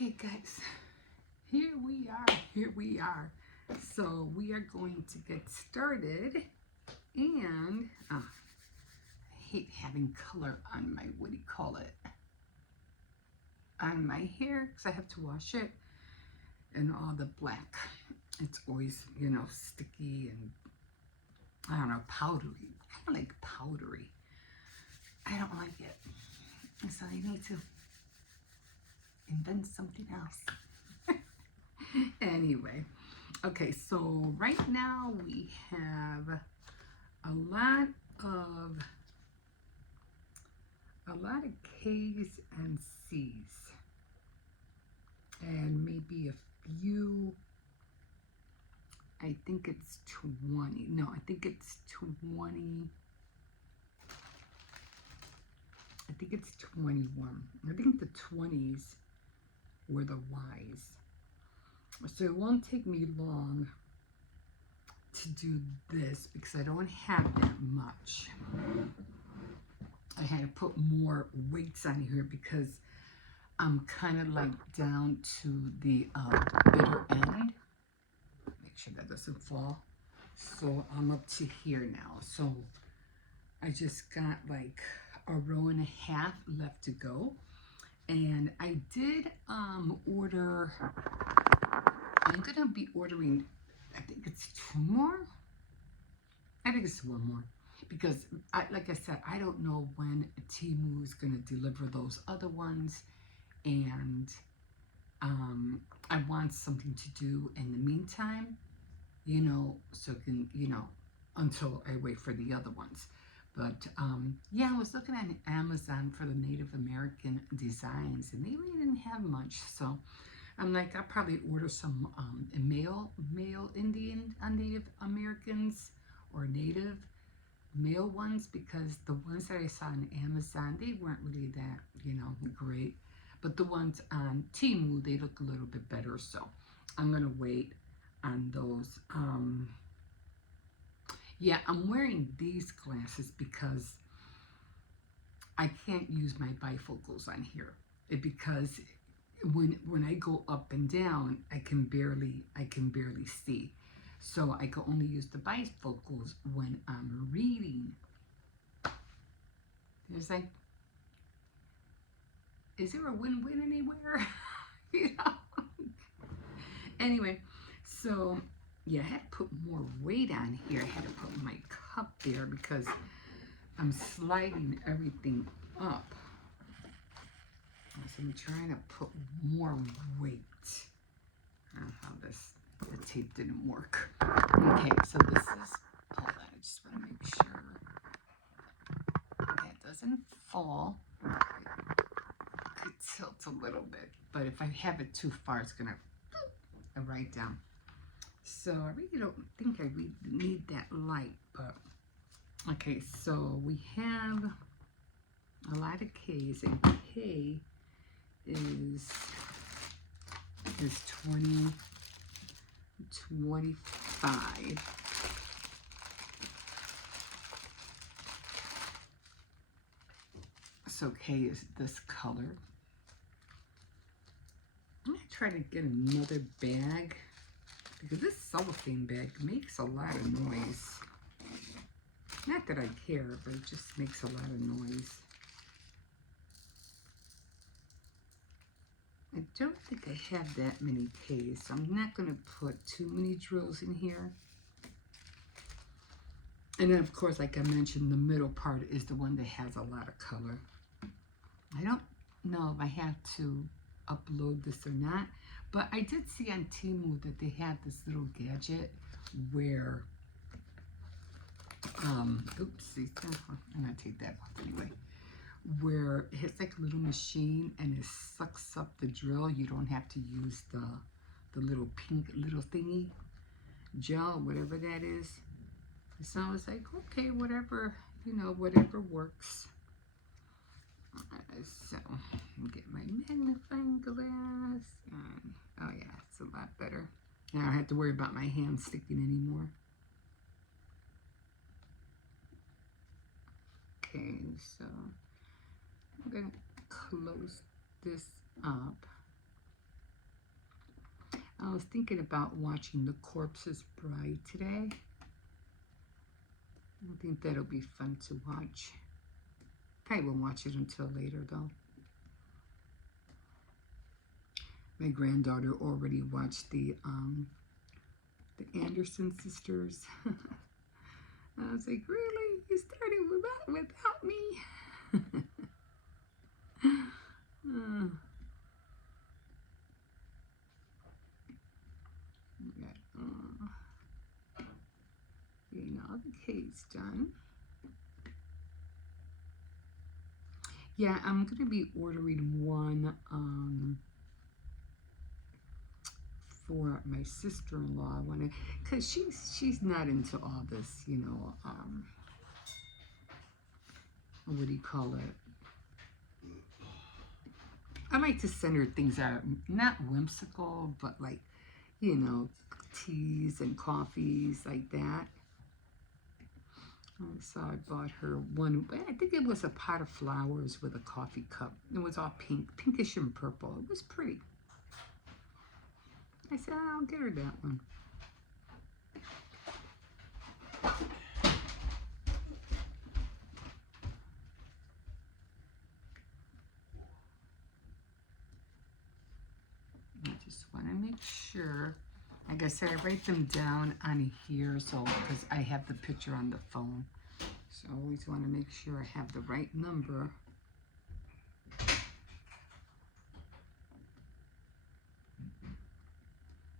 Okay, guys, here we are. So we are going to get started, and I hate having color on my, what do you call it, on my hair, because I have to wash it, and all the black. It's always, sticky and, I don't know, powdery. I don't like powdery. I don't like it. And so I need to invent something else. Anyway, okay, so right now we have a lot of K's and C's, and maybe a few. I think it's 20. No, I think it's 20. I think it's 21. I think the 20s were the Y's. So it won't take me long to do this because I don't have that much. I had to put more weights on here because I'm kind of like down to the bitter end. Make sure that doesn't fall. So I'm up to here now. So I just got like a row and a half left to go. And I did order, I'm gonna be ordering, I think it's 2 more. I think it's 1 more. Because, like I said, I don't know when Temu is going to deliver those other ones, and I want something to do in the meantime, so can, until I wait for the other ones. But yeah, I was looking at Amazon for the Native American designs, and they really didn't have much. So I'm like, I'll probably order some male Indian Native Americans or Native male ones, because the ones that I saw on Amazon, they weren't really that, great. But the ones on Temu, they look a little bit better. So I'm going to wait on those. Yeah, I'm wearing these glasses because I can't use my bifocals on here. Because when I go up and down, I can barely see. So I can only use the bifocals when I'm reading. There's like, is there a win-win anywhere? Anyway, so yeah, I had to put more weight on here. I had to put my cup there because I'm sliding everything up. So I'm trying to put more weight. I don't know how the tape didn't work. Okay, so this is, hold on, I just want to make sure that doesn't fall. It could tilt a little bit, but if I have it too far, it's gonna right down. So I really don't think I really need that light, but okay, so we have a lot of K's, and K is 20, 25. So K is this color. I'm gonna try to get another bag because this cellophane bag makes a lot of noise. Not that I care, but it just makes a lot of noise. I don't think I have that many K's, so I'm not going to put too many drills in here. And then, of course, like I mentioned, the middle part is the one that has a lot of color. I don't know if I have to upload this or not, but I did see on Temu that they have this little gadget where, oopsie, I'm going to take that off anyway, where it's like a little machine and it sucks up the drill. You don't have to use the little pink little thingy, gel, whatever that is. So I was like, okay, whatever, whatever works. So get my magnifying glass, and oh yeah, it's a lot better. Now I don't have to worry about my hands sticking anymore. Okay, so I'm gonna close this up. I was thinking about watching The Corpse's Bride today. I think that'll be fun to watch. Probably won't watch it until later though. My granddaughter already watched the Anderson sisters. I was like, really? You started without me? Getting all the cakes done. Yeah, I'm going to be ordering one for my sister-in-law. Because she's not into all this, you know, what do you call it? I like to send her things that are not whimsical, but like, you know, teas and coffees like that. So I bought her one, I think it was a pot of flowers with a coffee cup. It was all pink, pinkish and purple. It was pretty. I said, I'll get her that one. I just want to make sure. Like I said, I write them down on here so because I have the picture on the phone. So I always want to make sure I have the right number.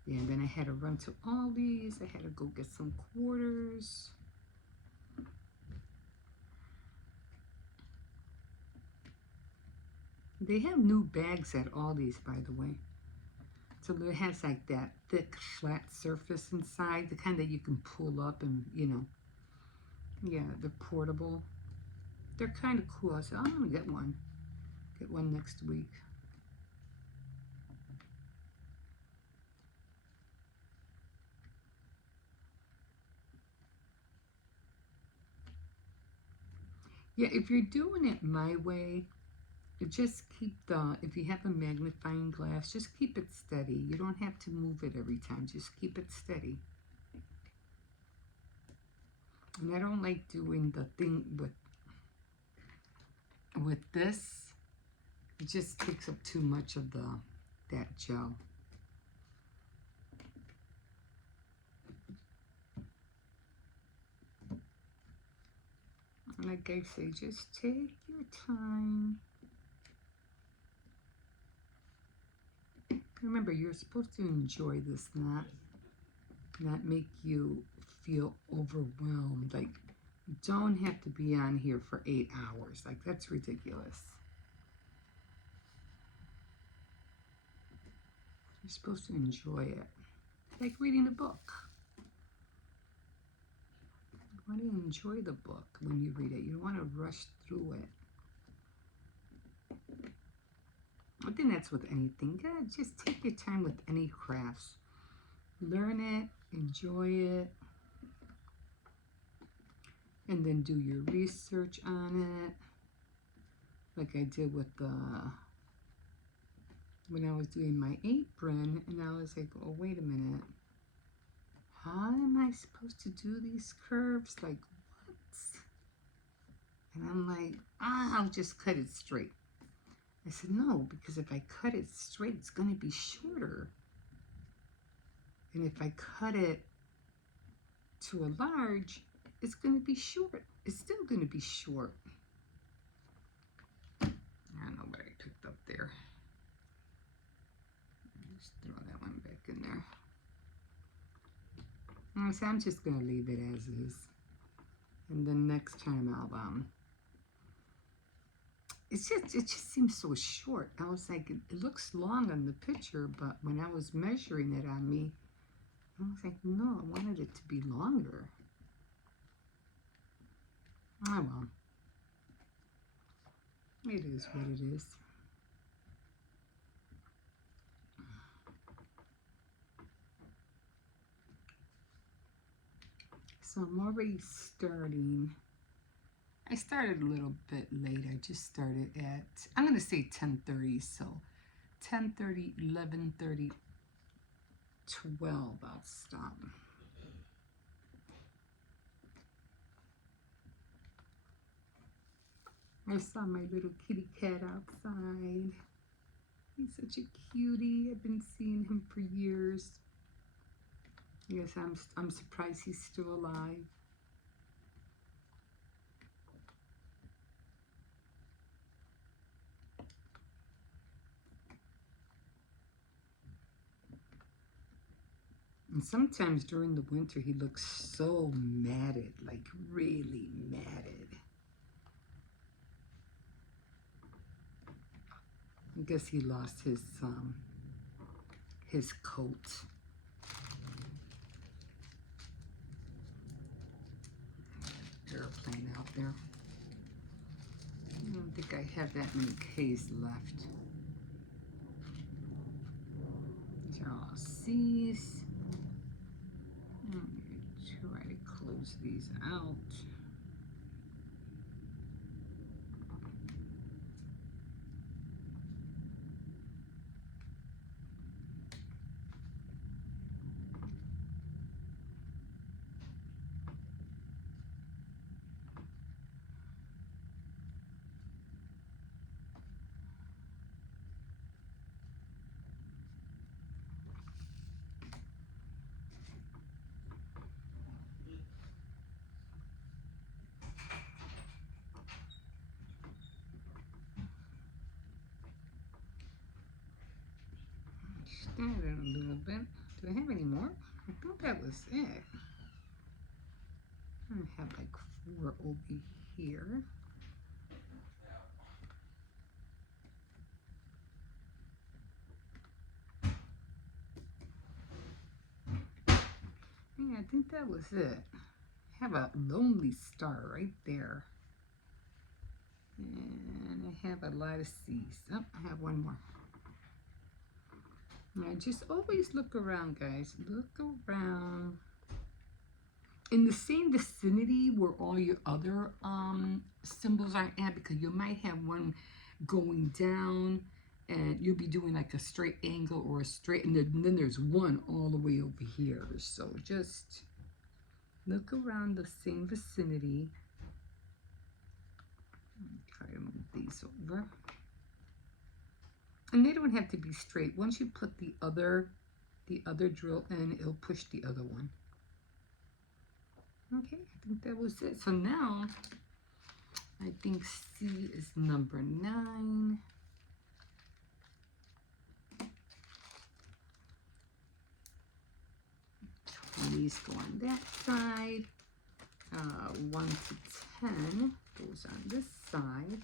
Yeah, and then I had to run to Aldi's. I had to go get some quarters. They have new bags at Aldi's, by the way. So it has like that thick, flat surface inside, the kind that you can pull up and, you know, yeah, they're portable. They're kind of cool. I said, I'm going to get one. Get one next week. Yeah, if you're doing it my way, just keep if you have a magnifying glass, just keep it steady. You don't have to move it every time. Just keep it steady. And I don't like doing the thing with this. It just takes up too much of that gel. Like I say, just take your time. Remember, you're supposed to enjoy this, not make you feel overwhelmed. Like, you don't have to be on here for 8 hours. Like, that's ridiculous. You're supposed to enjoy it. Like reading a book. You want to enjoy the book when you read it. You don't want to rush through it. I think that's with anything. God, just take your time with any crafts. Learn it, enjoy it, and then do your research on it. Like I did with when I was doing my apron, and I was like, oh, wait a minute. How am I supposed to do these curves? Like, what? And I'm like, I'll just cut it straight. I said, no, because if I cut it straight, it's going to be shorter. And if I cut it to a large, it's going to be short. It's still going to be short. I don't know what I picked up there. Just throw that one back in there. So I'm just going to leave it as is. And then next time I'll, it just seems so short. I was like, it looks long on the picture, but when I was measuring it on me, I was like, no, I wanted it to be longer. Oh well. It is what it is. So I'm already starting. I started a little bit late. I just started at, I'm going to say 10:30. So 10:30, 11:30. 12, I'll stop. I saw my little kitty cat outside. He's such a cutie. I've been seeing him for years. Yes, I'm surprised he's still alive. And sometimes during the winter, he looks so matted, like really matted. I guess he lost his coat. Airplane out there. I don't think I have that many K's left. These are all C's. I'm going to try to close these out. Stand it a little bit. Do I have any more? I thought that was it. I have like 4 over here. Yeah, I think that was it. I have a lonely star right there. And I have a lot of C's. Oh, I have one more. Now just always look around, guys. Look around. In the same vicinity where all your other symbols are at, because you might have one going down and you'll be doing like a straight angle or a straight, and then there's one all the way over here. So just look around the same vicinity. Try to move these over. And they don't have to be straight. Once you put the other drill in, it'll push the other one. Okay, I think that was it. So now, I think C is number 9. These go on that side. 1 to 10 goes on this side.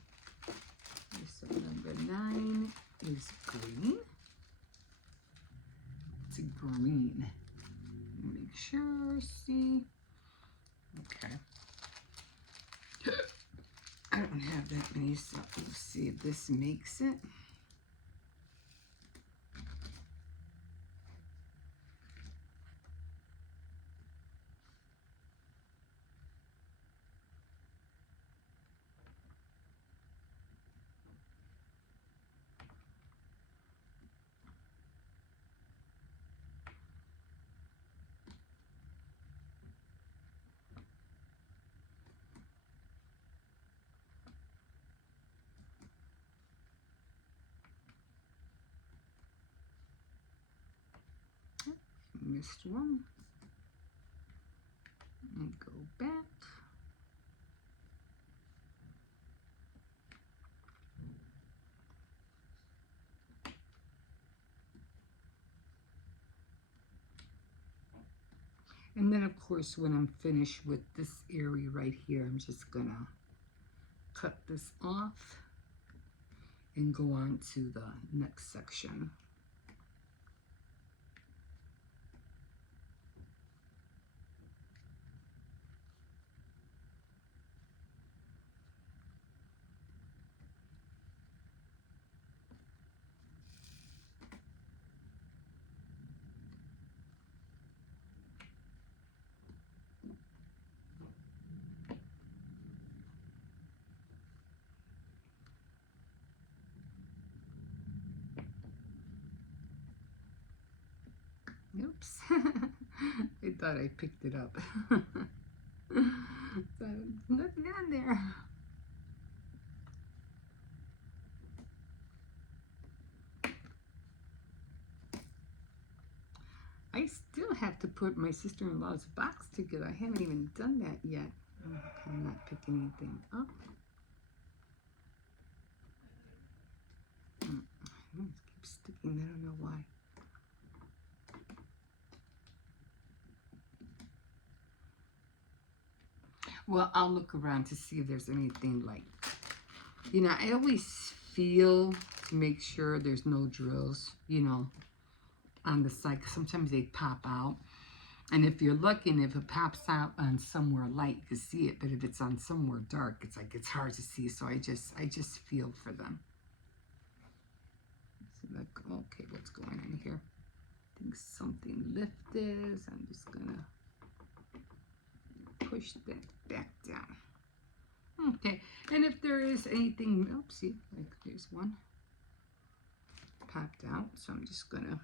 So number 9 is green. It's a green. Make sure, see. Okay. I don't have that many, so we'll see if this makes it. Missed one. And go back. And then of course when I'm finished with this area right here, I'm just gonna cut this off and go on to the next section. Oops. I thought I picked it up. So nothing on there. I still have to put my sister-in-law's box together. I haven't even done that yet. Okay, I'm not picking anything up. It keeps sticking. I don't know why. Well, I'll look around to see if there's anything like, you know, I always feel to make sure there's no drills, you know, on the side. 'Cause sometimes they pop out. And if you're lucky and if it pops out on somewhere light, you can see it. But if it's on somewhere dark, it's like it's hard to see. So I just feel for them. So like, okay, what's going on here? I think something lifted. So I'm just gonna push that back down. Okay, and if there is anything, oopsie, like there's one popped out. So I'm just gonna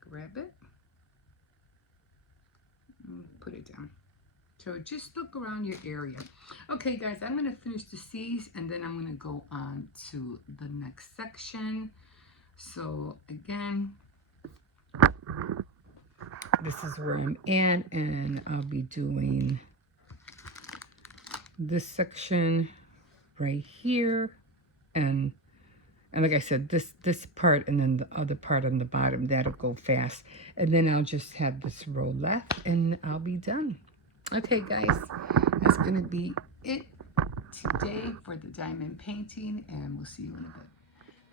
grab it. Put it down. So just look around your area. Okay, guys, I'm going to finish the C's and then I'm going to go on to the next section. So again, this is where I'm at, and I'll be doing this section right here, and like I said, this part and then the other part on the bottom, that'll go fast. And then I'll just have this row left and I'll be done. Okay, guys, that's going to be it today for the diamond painting, and we'll see you in a bit.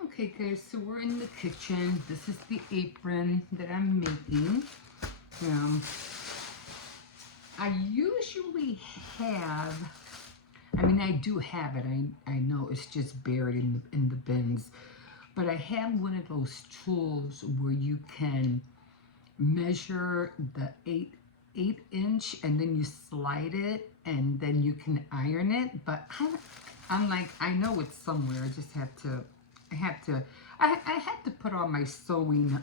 Okay, guys, so we're in the kitchen. This is the apron that I'm making. I usually have, I mean, I do have it. I know it's just buried in the bins. But I have one of those tools where you can measure the 8 inch and then you slide it and then you can iron it. But I'm like, I know it's somewhere. I just have to, I have to put all my sewing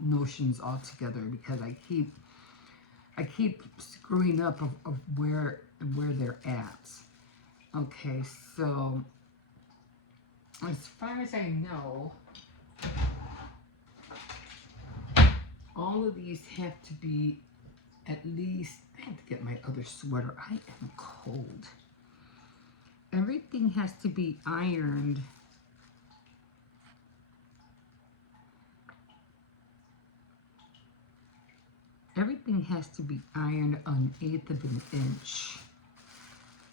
notions all together because I keep screwing up of where they're at. Okay, so as far as I know, all of these have to be at least, I have to get my other sweater. I am cold. Everything has to be ironed. Everything has to be ironed an 1/8 of an inch.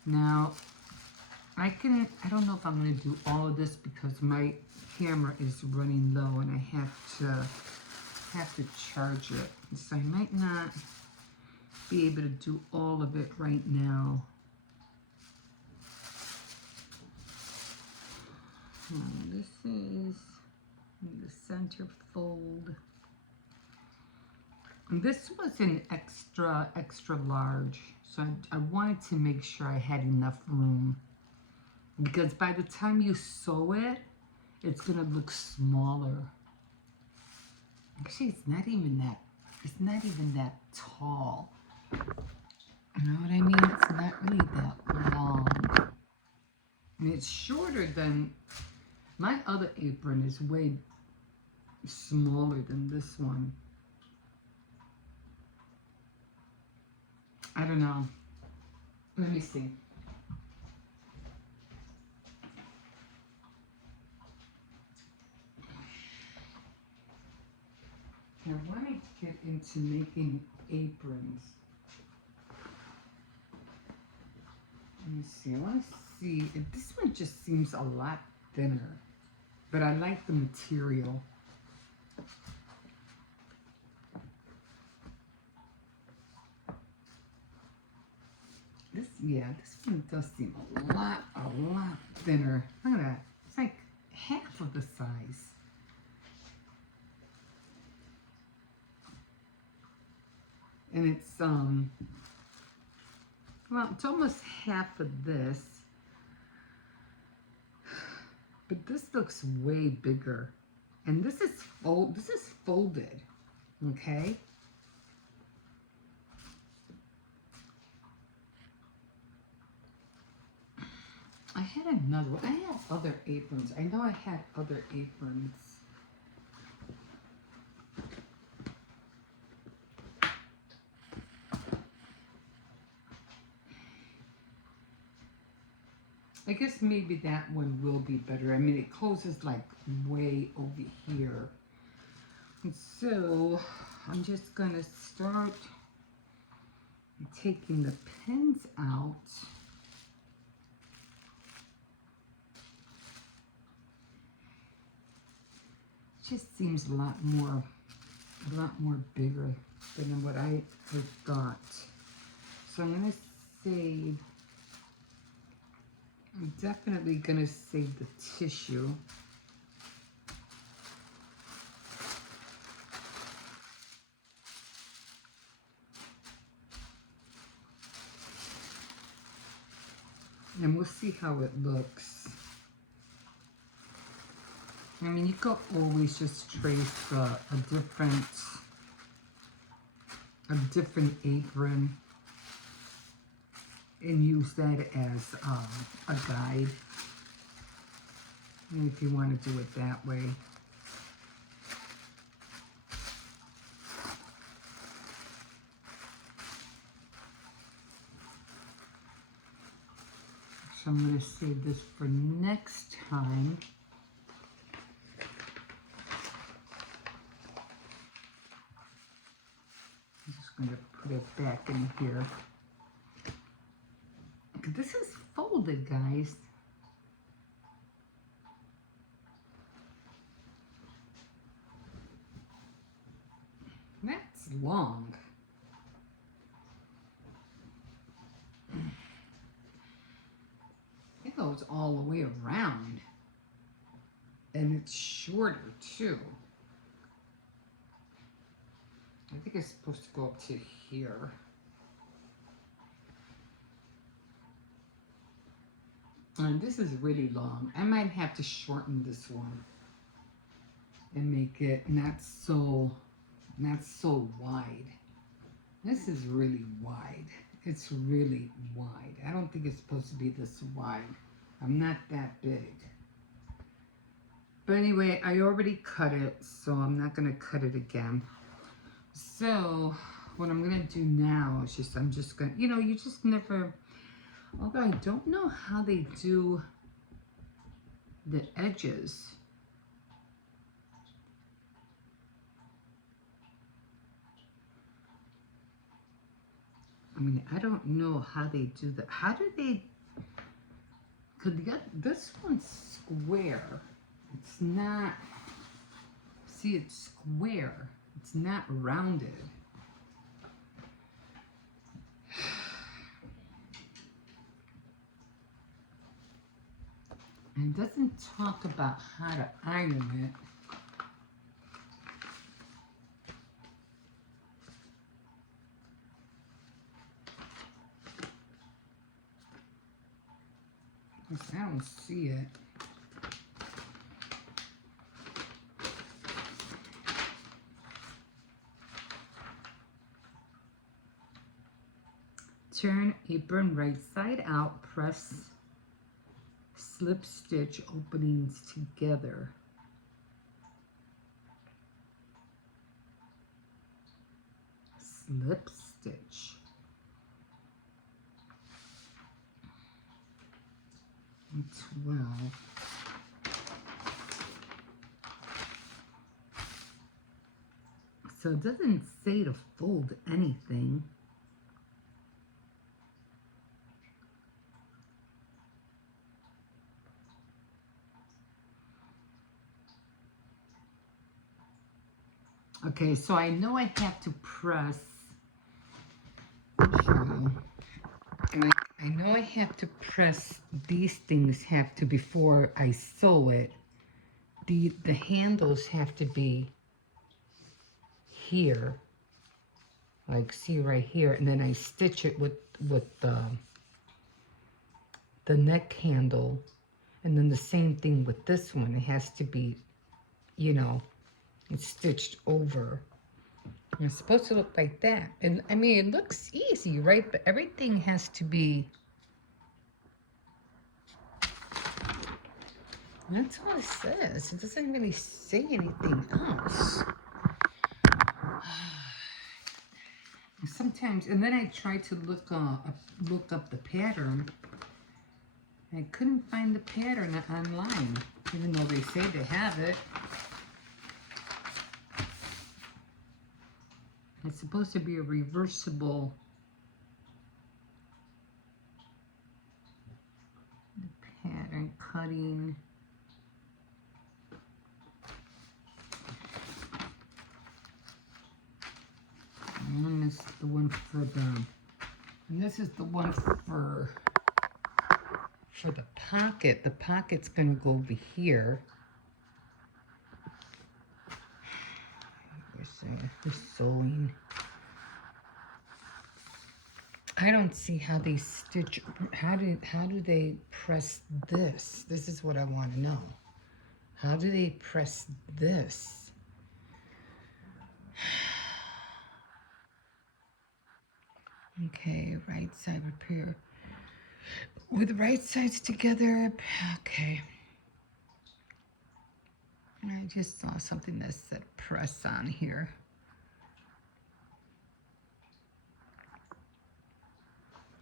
Now, I don't know if I'm going to do all of this because my camera is running low and I have to charge it. So I might not be able to do all of it right now. This is the center fold. And this was an extra large. So I wanted to make sure I had enough room. Because by the time you sew it, it's going to look smaller. Actually, it's not even that tall. You know what I mean? It's not really that long. And it's shorter than, my other apron is way smaller than this one. I don't know. Let me see. I want to get into making aprons. Let me see. I want to see. This one just seems a lot thinner, but I like the material. This one does seem a lot thinner. Look at that. It's like half of the size. And it's, well, it's almost half of this. But this looks way bigger. And this is folded, okay? I had another one. I had other aprons. I know I had other aprons. I guess maybe that one will be better. I mean, it closes like way over here. And so I'm just gonna start taking the pins out. Just seems a lot more bigger than what I thought. So I'm gonna save. I'm definitely gonna save the tissue. And we'll see how it looks. I mean, you could always just trace a different apron and use that as a guide, if you want to do it that way. So I'm going to save this for next time. I'm just going to put it back in here. This is folded, guys. That's long. It goes all the way around. And it's shorter, too. I think it's supposed to go up to here. And this is really long. I might have to shorten this one and make it not so wide. This is really wide. It's really wide. I don't think it's supposed to be this wide. I'm not that big. But anyway, I already cut it, so I'm not going to cut it again. So what I'm going to do now is I'm just going to, you just never, although I don't know how they do the edges. I mean, I don't know how they do that. How do they, because this one's square. It's not, see, it's square. It's not rounded. And it doesn't talk about how to iron it. I don't see it. Turn apron right side out, press slip stitch openings together. Slip stitch. And 12. So it doesn't say to fold anything. Okay, so I know I have to press, and I know I have to press, these things have to, before I sew it, the handles have to be here, like see right here, and then I stitch it with the neck handle, and then the same thing with this one. It has to be, it's stitched over. And it's supposed to look like that. And I mean, it looks easy, right? But everything has to be That's all it says. It doesn't really say anything else. Sometimes, and then I tried to look up the pattern. I couldn't find the pattern online, even though they say they have it. It's supposed to be a reversible pattern cutting. And this is the one for and this is the one for the pocket. The pocket's gonna go over here. The sewing. I don't see how they stitch. How do they press this? This is what I want to know. How do they press this? Okay, right side repair. With the right sides together. Okay. I just saw something that said press on here.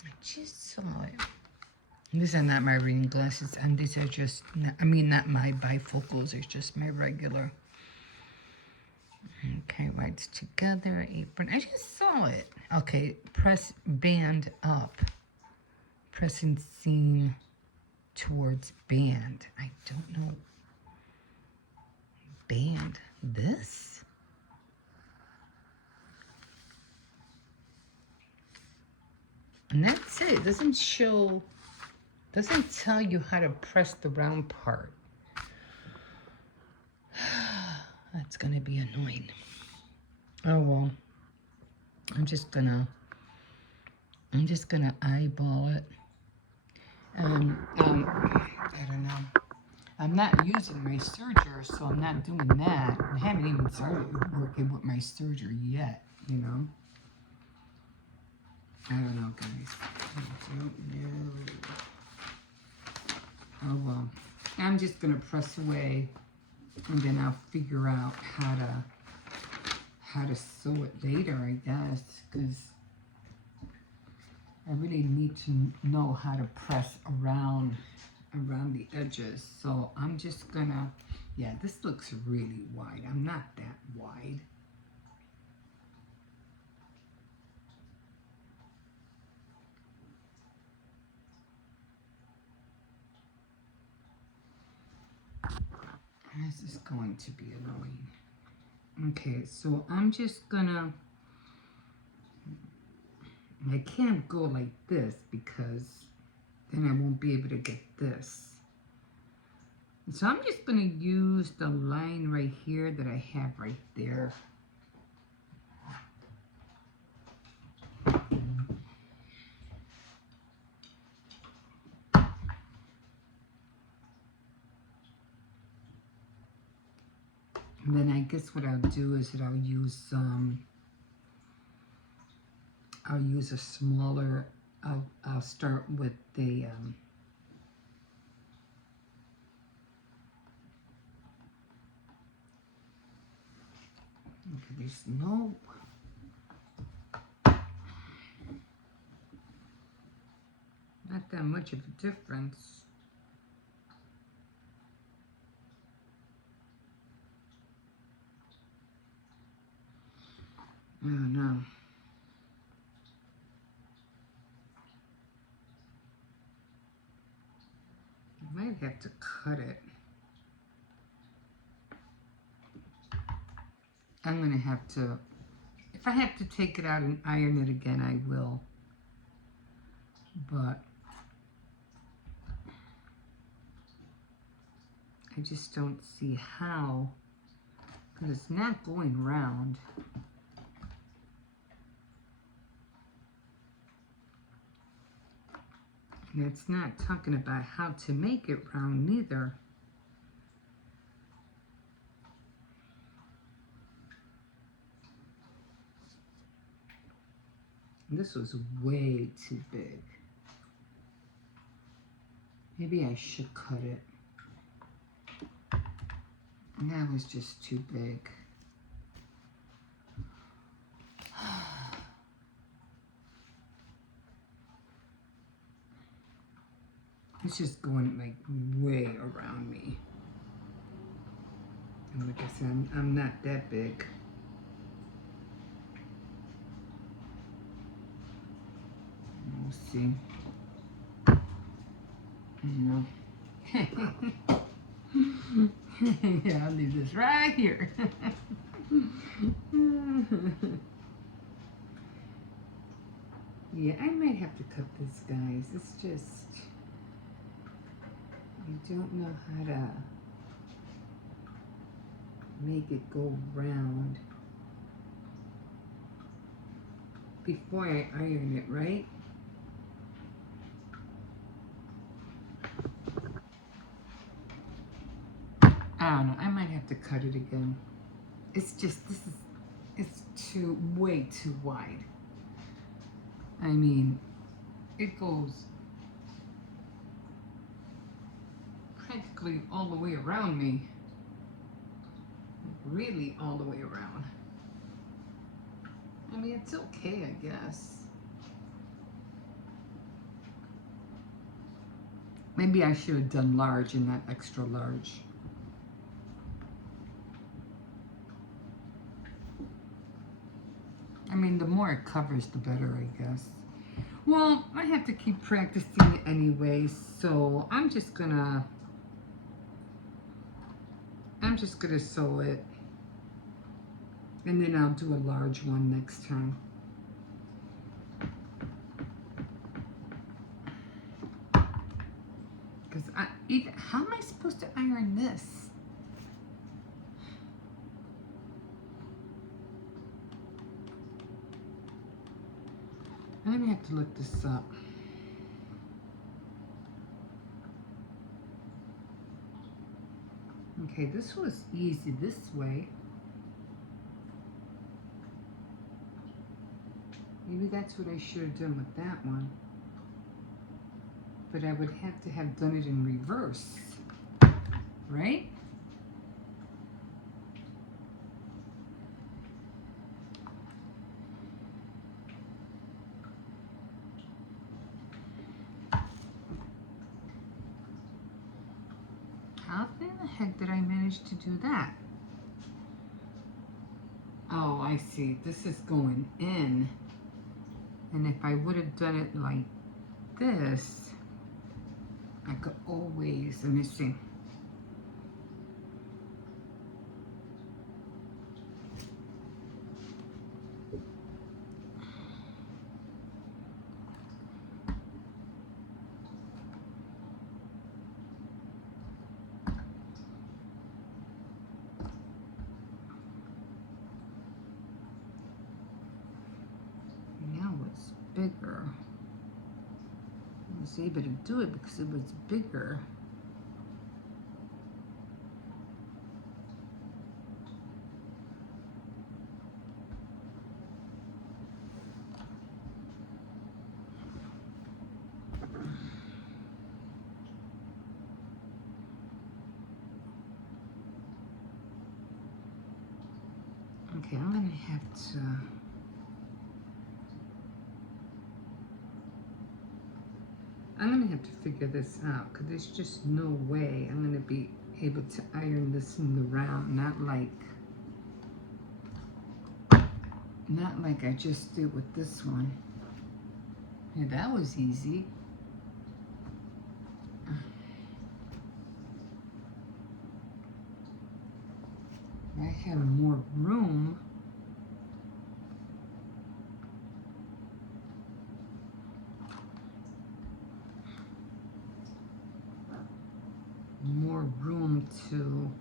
I just saw it. These are not my reading glasses, and these are just, I mean, not my bifocals, it's just my regular. Okay, right together, apron. I just saw it. Okay, press band up. Pressing seam towards band. I don't know. Band. This? And that's it. It doesn't show, doesn't tell you how to press the round part. That's gonna be annoying. Oh well. I'm just gonna eyeball it. And I don't know. I'm not using my serger, so I'm not doing that. I haven't even started working with my serger yet, you know. I don't know, guys. I don't know. Oh well. I'm just gonna press away, and then I'll figure out how to sew it later, I guess, because I really need to know how to press around the edges. So I'm just gonna, yeah, this looks really wide. I'm not that wide. This is going to be annoying. Okay, so I'm just gonna, I can't go like this because then I won't be able to get this. So I'm just gonna use the line right here that I have right there. And then I guess what I'll do is that I'll use a smaller, I'll start with the, okay, there's no, not that much of a difference. I don't know. I might have to cut it. I'm gonna have to, if I have to take it out and iron it again, I will. But I just don't see how, because it's not going round. And it's not talking about how to make it round neither. This was way too big. Maybe I should cut it. That was just too big. It's just going like way around me. And like I said, I'm not that big. We'll see. You know. Yeah, I'll leave this right here. Yeah, I might have to cut this, guys. It's just, I don't know how to make it go round before I iron it, right? I don't know, I might have to cut it again. It's just, it's way too wide. I mean, it goes practically all the way around me. Really all the way around. I mean, it's okay, I guess. Maybe I should have done large and not extra large. I mean, the more it covers, the better, I guess. Well, I have to keep practicing anyway, so I'm just gonna sew it, and then I'll do a large one next time. Because how am I supposed to iron this? I'm gonna have to look this up. Okay, this was easy this way. Maybe that's what I should have done with that one. But I would have to have done it in reverse, right? How in the heck did I manage to do that? Oh, I see. This is going in. And if I would have done it like this, I could always, let me see. Now it's bigger. I was able to do it because it was bigger. Okay, I'm gonna have to. I'm gonna have to figure this out because there's just no way I'm gonna be able to iron this in the round, not like I just did with this one. Yeah, that was easy. I have more room. More room to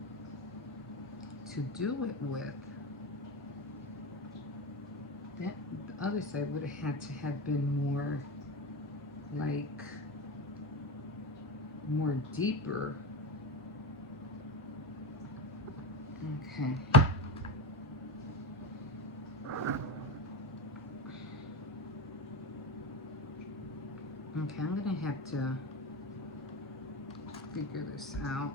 do it with. That the other side would have had to have been more deeper. Okay. Okay, I'm gonna have to figure this out.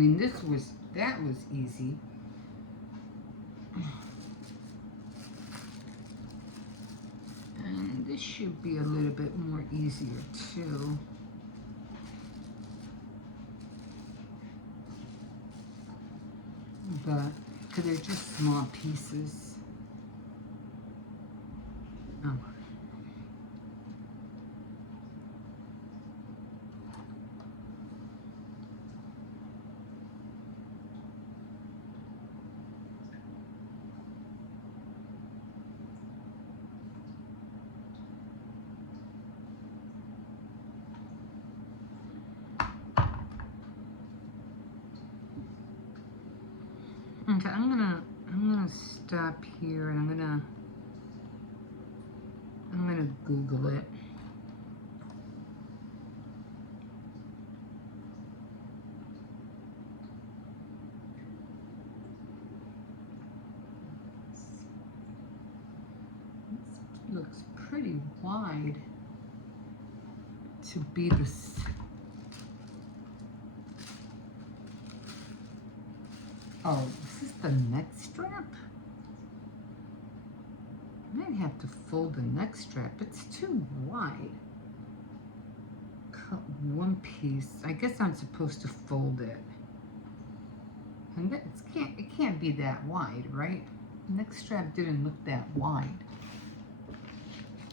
mean, that was easy. And this should be a little bit more easier too. But, because they're just small pieces. Oh. Okay, I'm gonna stop here and I'm gonna Google it. This looks pretty wide to be this. Oh, is this the neck strap? I might have to fold the neck strap. It's too wide. Cut one piece. I guess I'm supposed to fold it. And it can't be that wide, right? Neck strap didn't look that wide.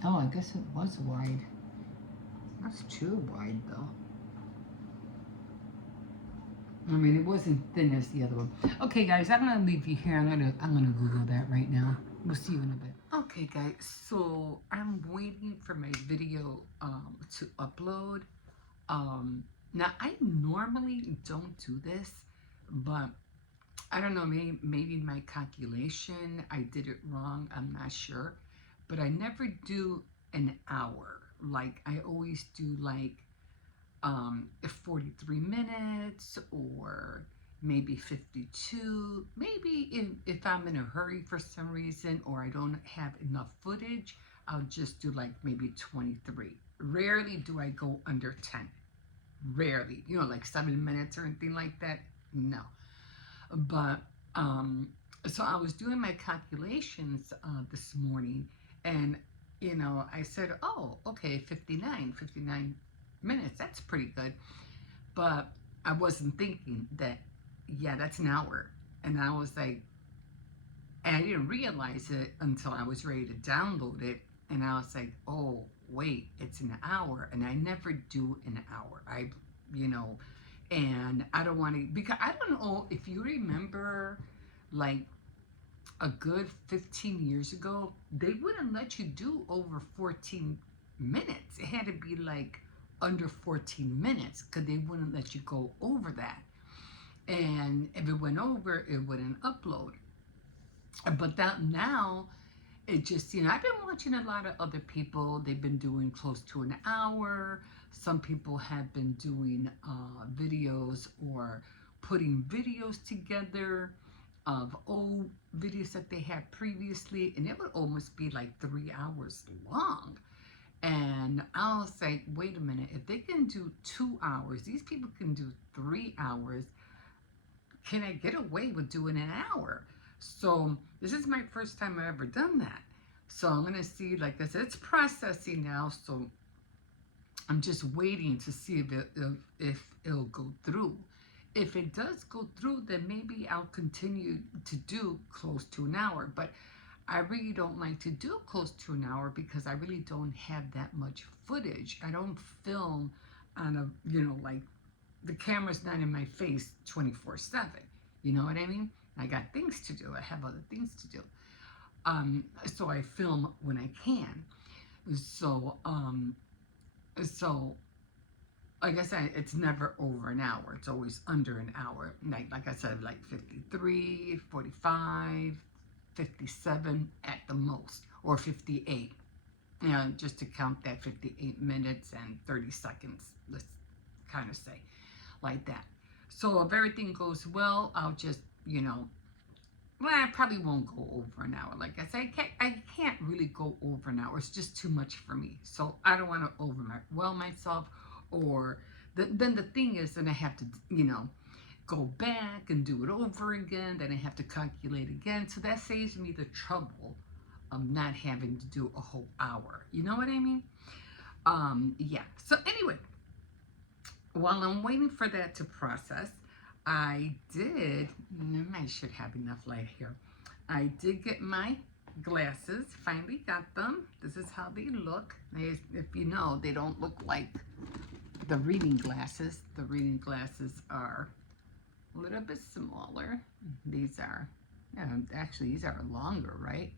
Oh, I guess it was wide. That's too wide though. I mean, it wasn't thin as the other one. Okay, guys, I'm gonna leave you here. I'm gonna Google that right now. We'll see you in a bit. Okay, guys. So I'm waiting for my video to upload. Now I normally don't do this, but I don't know. Maybe my calculation, I did it wrong. I'm not sure, but I never do an hour. Like I always do like 43 minutes or maybe 52. Maybe if I'm in a hurry for some reason or I don't have enough footage, I'll just do like maybe 23. Rarely do I go under 10. Rarely, like 7 minutes or anything like that. No. But so I was doing my calculations this morning, and I said, oh, okay, 59 minutes. That's pretty good. But I wasn't thinking that, yeah, that's an hour. And I was like, and I didn't realize it until I was ready to download it. And I was like, oh, wait, it's an hour. And I never do an hour. And I don't want to, because I don't know if you remember, like a good 15 years ago, they wouldn't let you do over 14 minutes. It had to be like under 14 minutes because they wouldn't let you go over that. And if it went over, it wouldn't upload. But that now, it just, I've been watching a lot of other people. They've been doing close to an hour. Some people have been doing videos or putting videos together of old videos that they had previously, and it would almost be like 3 hours long. And I was like, wait a minute, if they can do 2 hours, these people can do 3 hours. Can I get away with doing an hour? So this is my first time I've ever done that. So I'm gonna see, like I said, it's processing now. So I'm just waiting to see if it'll go through. If it does go through, then maybe I'll continue to do close to an hour. But I really don't like to do close to an hour because I really don't have that much footage. I don't film on a, like the camera's not in my face 24/7. You know what I mean? I got things to do. I have other things to do. So I film when I can. So, like I said, it's never over an hour. It's always under an hour. Like I said, like 53, 45, 57 at the most, or 58. Just to count that 58 minutes and 30 seconds, let's kind of say like that. So if everything goes well, I'll just, well, I probably won't go over an hour. Like I said, I can't really go over an hour. It's just too much for me. So I don't want to overwhelm myself. Or then the thing is, then I have to, go back and do it over again. Then I have to calculate again. So that saves me the trouble of not having to do a whole hour. You know what I mean? Yeah. So anyway, while I'm waiting for that to process, I should have enough light here. I did get my glasses, finally got them. This is how they look. If you know, they don't look like the reading glasses. The reading glasses are a little bit smaller. These are, actually these are longer, right?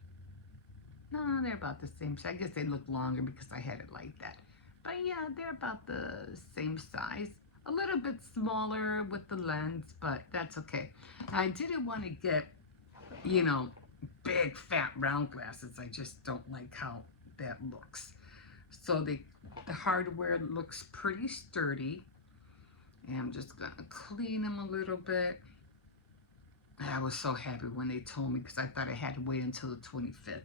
No, they're about the same size. I guess they look longer because I had it like that. But yeah, they're about the same size. A little bit smaller with the lens, but that's okay. I didn't want to get, big, fat, round glasses. I just don't like how that looks. So the hardware looks pretty sturdy. And I'm just going to clean them a little bit. I was so happy when they told me because I thought I had to wait until the 25th.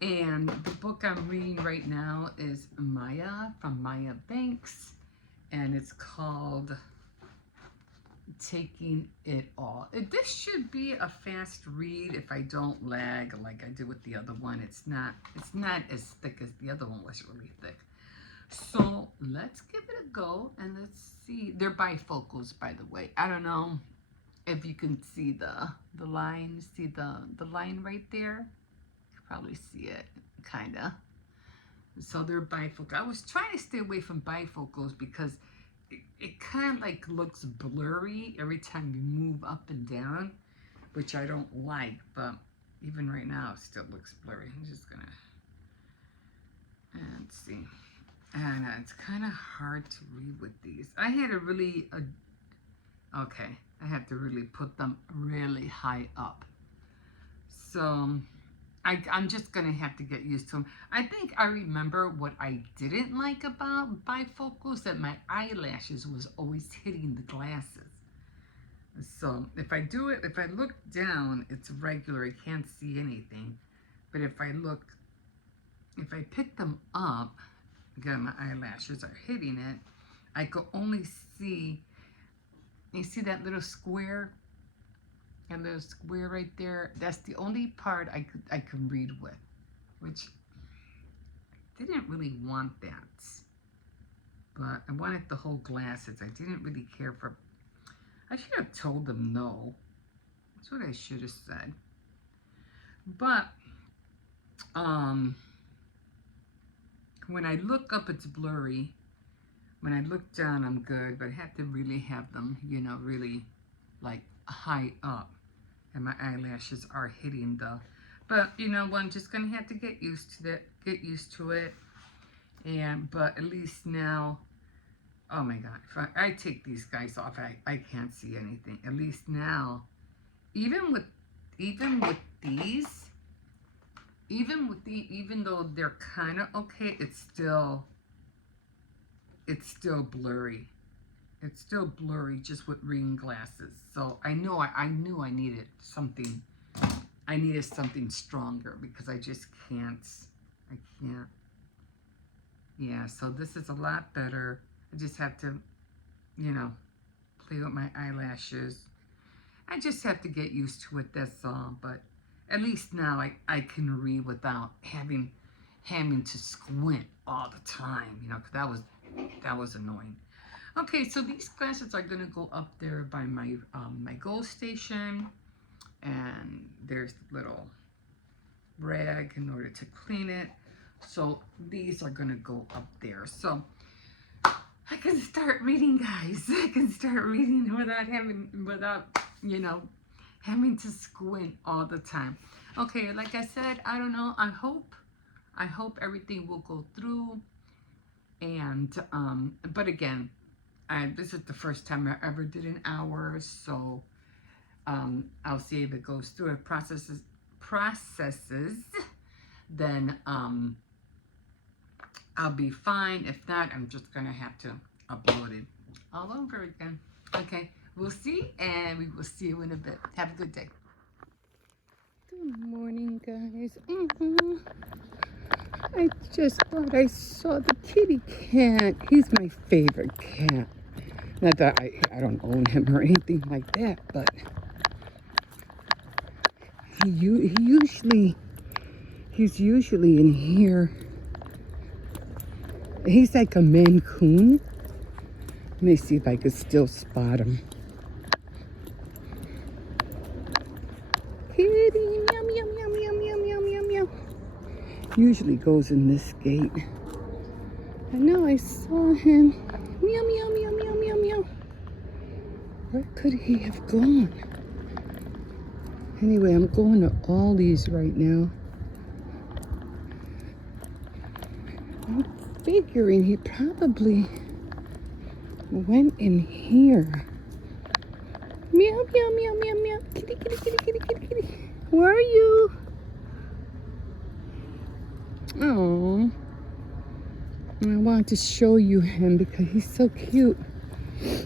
And the book I'm reading right now is Maya from Maya Banks. And it's called Taking It All. This should be a fast read if I don't lag like I did with the other one. It's not as thick as the other one was really thick. So let's give it a go and let's see. They're bifocals, by the way. I don't know if you can see the line. See the line right there? You can probably see it, kind of. So they're bifocals. I was trying to stay away from bifocals because it kind of like looks blurry every time you move up and down, which I don't like, but even right now it still looks blurry. I'm just gonna, let's see. And it's kind of hard to read with these. I had to really, I have to really put them really high up. So I'm just going to have to get used to them. I think I remember what I didn't like about bifocals, that my eyelashes was always hitting the glasses. So if I do it, if I look down, it's regular. I can't see anything. But if I pick them up, again, my eyelashes are hitting it, I could only see, you see that little square? And there's a square right there. That's the only part I could read with, which I didn't really want that. But I wanted the whole glasses. I didn't really care for, I should have told them no. That's what I should have said. But when I look up, it's blurry. When I look down, I'm good. But I have to really have them, really like high up. And my eyelashes are hitting but I'm just gonna have to get used to it. But at least now, oh my God, if I take these guys off, I can't see anything. At least now, even though they're kind of okay, it's still blurry. It's still blurry just with reading glasses. So I knew I needed something. I needed something stronger because I just can't. I can't. Yeah, so this is a lot better. I just have to, play with my eyelashes. I just have to get used to it, that's all. But at least now I can read without having to squint all the time, because that was annoying. Okay, so these glasses are gonna go up there by my my goal station, and there's a little rag in order to clean it. So these are gonna go up there. So I can start reading, guys. I can start reading without having to squint all the time. Okay, like I said, I don't know. I hope everything will go through. And but again, this is the first time I ever did an hour, so I'll see if it goes through. It processes, then I'll be fine. If not, I'm just gonna have to upload it all over again. Okay, we'll see, and we will see you in a bit. Have a good day. Good morning, guys. I just thought I saw the kitty cat. He's my favorite cat. Not that I don't own him or anything like that, but he's usually in here. He's like a Maine Coon. Let me see if I could still spot him. Kitty, meow, meow, meow, meow, meow, meow, meow, meow. Usually goes in this gate. I know I saw him. Meow, meow, meow, meow, meow, meow. Where could he have gone? Anyway, I'm going to all these right now. I'm figuring he probably went in here. Meow, meow, meow, meow, meow. Kitty, kitty, kitty, kitty, kitty, kitty. Where are you? Oh, I wanted to show you him because he's so cute. I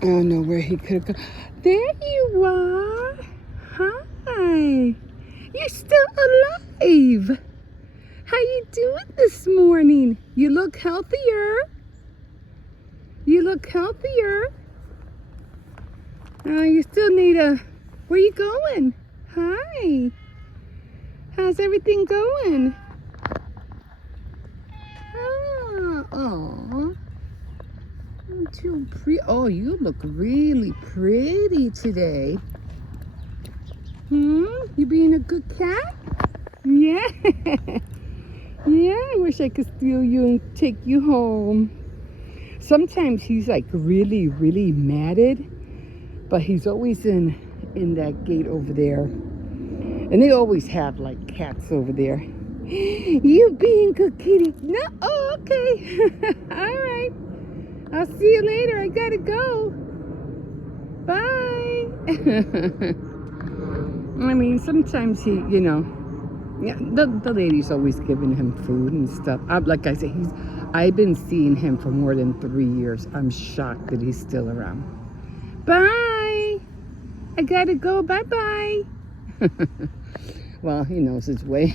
don't know where he could have gone. There you are. Hi. You're still alive. How you doing this morning? You look healthier. You look healthier. You still need where you going? Hi. How's everything going? Oh. Too pretty. Oh, you look really pretty today. You being a good cat? Yeah. Yeah, I wish I could steal you and take you home. Sometimes he's like really, really matted, but he's always in that gate over there. And they always have like cats over there. You being good kitty. No, oh, okay. All right. I'll see you later. I gotta go. Bye. I mean, sometimes he, yeah, the lady's always giving him food and stuff. Like I said, I've been seeing him for more than 3 years. I'm shocked that he's still around. Bye. I gotta go. Bye-bye. Well, he knows his way.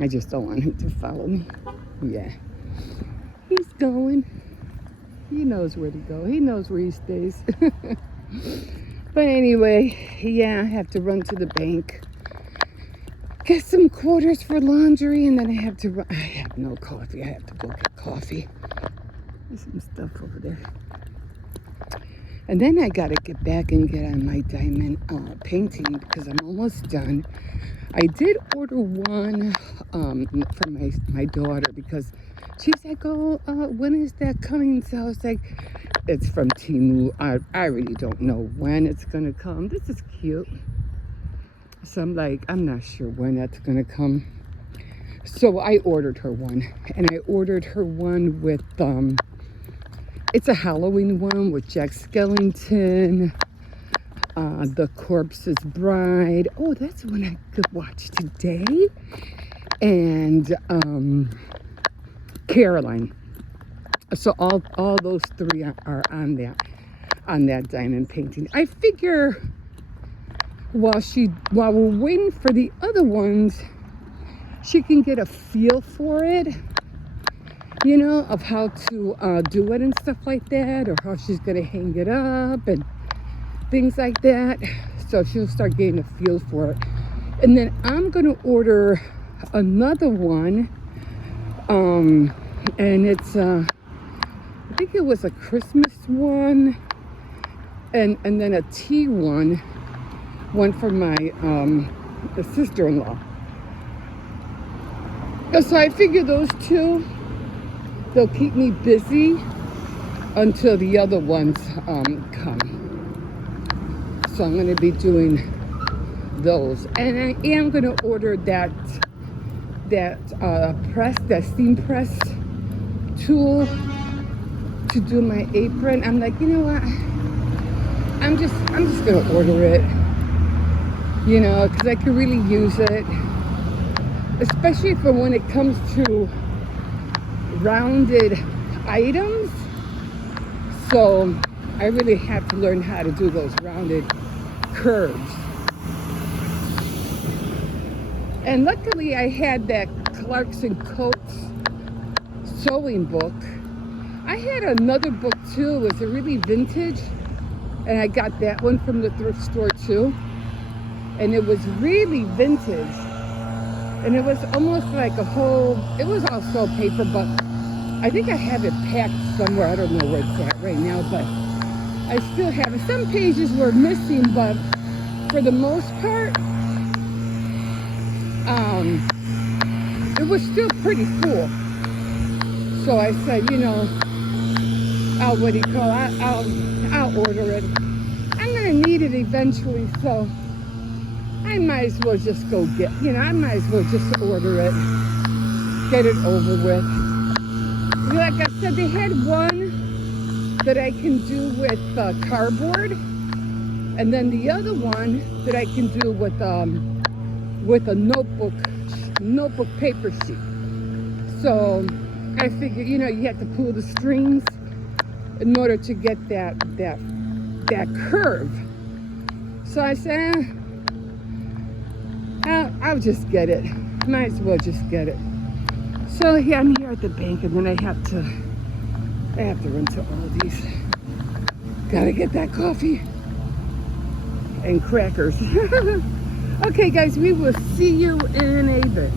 I just don't want him to follow me. Yeah. He's going. He knows where to go. He knows where he stays. But anyway, yeah, I have to run to the bank. Get some quarters for laundry, and then I have to run. I have no coffee. I have to go get coffee. There's some stuff over there. And then I got to get back and get on my diamond painting because I'm almost done. I did order one for my daughter because she's like, oh, when is that coming? So I was like, it's from Temu. I really don't know when it's going to come. This is cute. So I'm like, I'm not sure when that's going to come. So I ordered her one. And I ordered her one with, it's a Halloween one with Jack Skellington. The Corpse's Bride. Oh, that's one I could watch today. And Caroline. So all those three are on that diamond painting. I figure while we're waiting for the other ones, she can get a feel for it, of how to do it and stuff like that, or how she's gonna hang it up and things like that. So she'll start getting a feel for it. And then I'm gonna order another one, and it's I think it was a Christmas one, and then a tea one for my sister-in-law. So I figure those two, they'll keep me busy until the other ones come. So I'm going to be doing those, and I am going to order that steam press tool to do my apron. I'm like, you know what? I'm just going to order it, because I can really use it, especially for when it comes to rounded items. So I really have to learn how to do those rounded curves. And luckily I had that Clarkson Coates sewing book. I had another book too. It was a really vintage, and I got that one from the thrift store too. And it was really vintage, and it was almost like a whole. It was also paper, but I think I have it packed somewhere. I don't know where it's at right now, but I still have it. Some pages were missing, but for the most part, it was still pretty full. So I said, you know, I'll order it. I'm gonna need it eventually, so I might as well just go get, you know, I might as well just order it, get it over with. Like I said, they had one that I can do with cardboard, and then the other one that I can do with a notebook paper sheet. So I figured, you know, you have to pull the strings in order to get that curve. So I said, I'll just get it. Might as well just get it. So yeah, I'm here at the bank, and then I have to run to Aldi's. Gotta get that coffee and crackers. Okay, guys, we will see you in a bit.